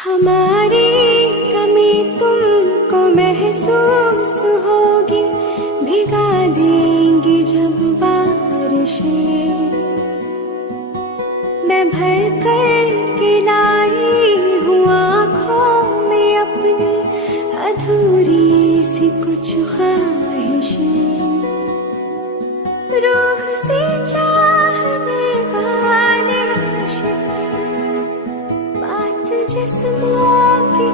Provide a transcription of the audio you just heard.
हमारी कमी तुमको महसूस होगी, भिगा देंगी जब बारिशें। मैं भर कर के लाई हूँ आँखों में अपनी अधूरी सी कुछ ख्वाहिशें। रूह से चाहने वाले आशिक बात जिस्मों की